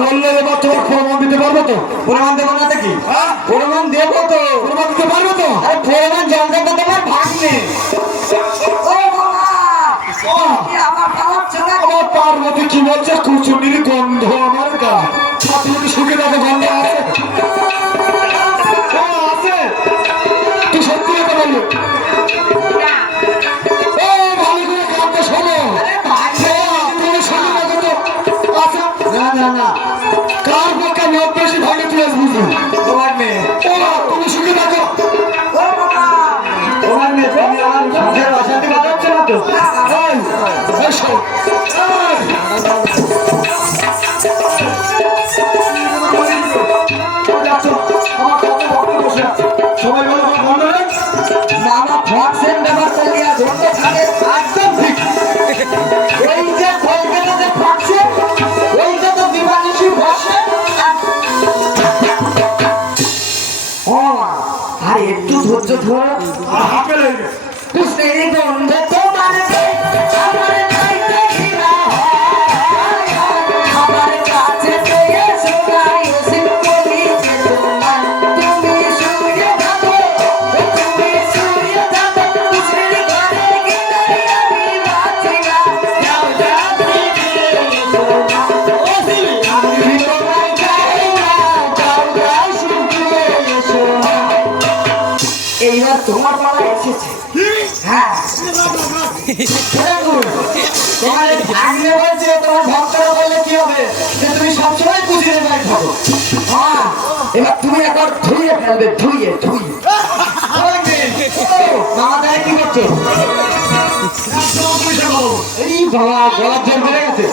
বললে এবার তোমার প্রমাণ দিতে পারবো তো? প্রমাণ দেবো না দেখি? প্রমাণ দেবো তো, প্রমাণ দিতে পারবো তো? প্রমাণ জঙ্গল তো তোমার ভাগ নেই। আমার পার্বতী কি বলছে? কুচুনির গন্ধ আমার গা। তুমি শুকে দেখো গন্ধ আছে? আছে, তুই সত্যি কথা বললো। ভালো করে কাঁদতে শোনো। তুমি শুনে দেখো তো আছে? না না না, কার পক্ষে লোক বেশি ভাগে তুই বুঝো তোমার মেয়ে। তুমি শুনে দেখো তোমার মেয়ে, তুমি আমার সংসার অশান্তি বাঁধাচ্ছে না তো? সবাই বলো মামা ফ্যাকশন ব্যবহার করলে ধরতে থাকে একদম ঠিক। এই যে কলকাতা যে ফ্যাকশন, ওইটা তো দিবানিশি বসে। আর একটু ধৈর্য ধর, পুষ্টেরই গন্ধ তোমার আমার কাছে এইবার তোমার পালা এসেছে। হ্যাঁ, তোমার ভাগ্নে বলছে, তোমার ভক্তরা বললে কি হবে যে তুমি সবসময় কুচিরে বাড়ি থাকো। হ্যাঁ, এবার তুমি একবার ধুইয়ে ফেলবে, ধুইয়ে ধুইয়ে। মামা দাঁড়িয়ে কি করছো? এই বাবা, গলার জোর বেড়ে গেছে।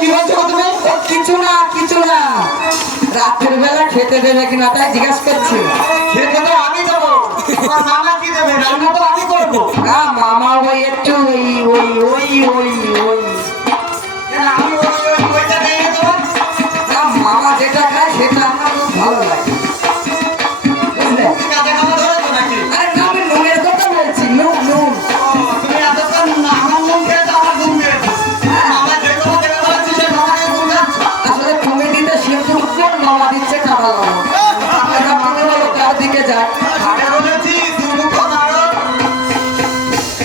কি বলছো তুমি? কিছু না, কিছু না। রাতের বেলা খেতে দেবে কিনা তাই জিজ্ঞাসা করছি। খেতে তো আমি দেবো, মামা কি দেবে? রান্না তো আমি করবো। হ্যাঁ, মামা ওই একটু ওই ওই ওই ওই ওই আমি ওইটা দিয়ে দেবো। মামা যেটা খায় সেটা আমার খুব ভালো লাগে। আমি নুনের কথা বলছি, নুন নুন। তুমি এতক্ষণ আমার নুন খেয়েছো, আমার নুন খেয়েছো। আসলে তুমি দিতে সিদ্ধ উপর, মামা দিচ্ছে কাঁচা লবণ। তার দিকে যায়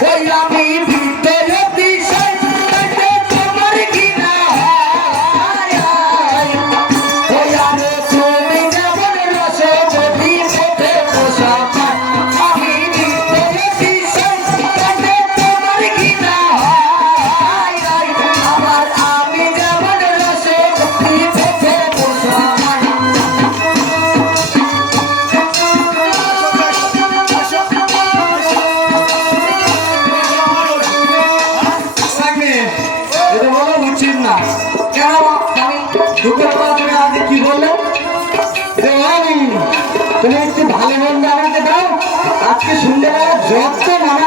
ওই আমি ভিতরে বিষয় তোমার কিনা ওই আরে তুমি যেমন রসবতী খেতে বসা আমি ভিতরে বিষয় তোমার কিনা আমার আমি যেমন রসবতী খেতে বসা। কি বললে? তুমি একটু ভালো মন্দ আমাকে দাও, আজকে সন্ধ্যেবেলা যত নানা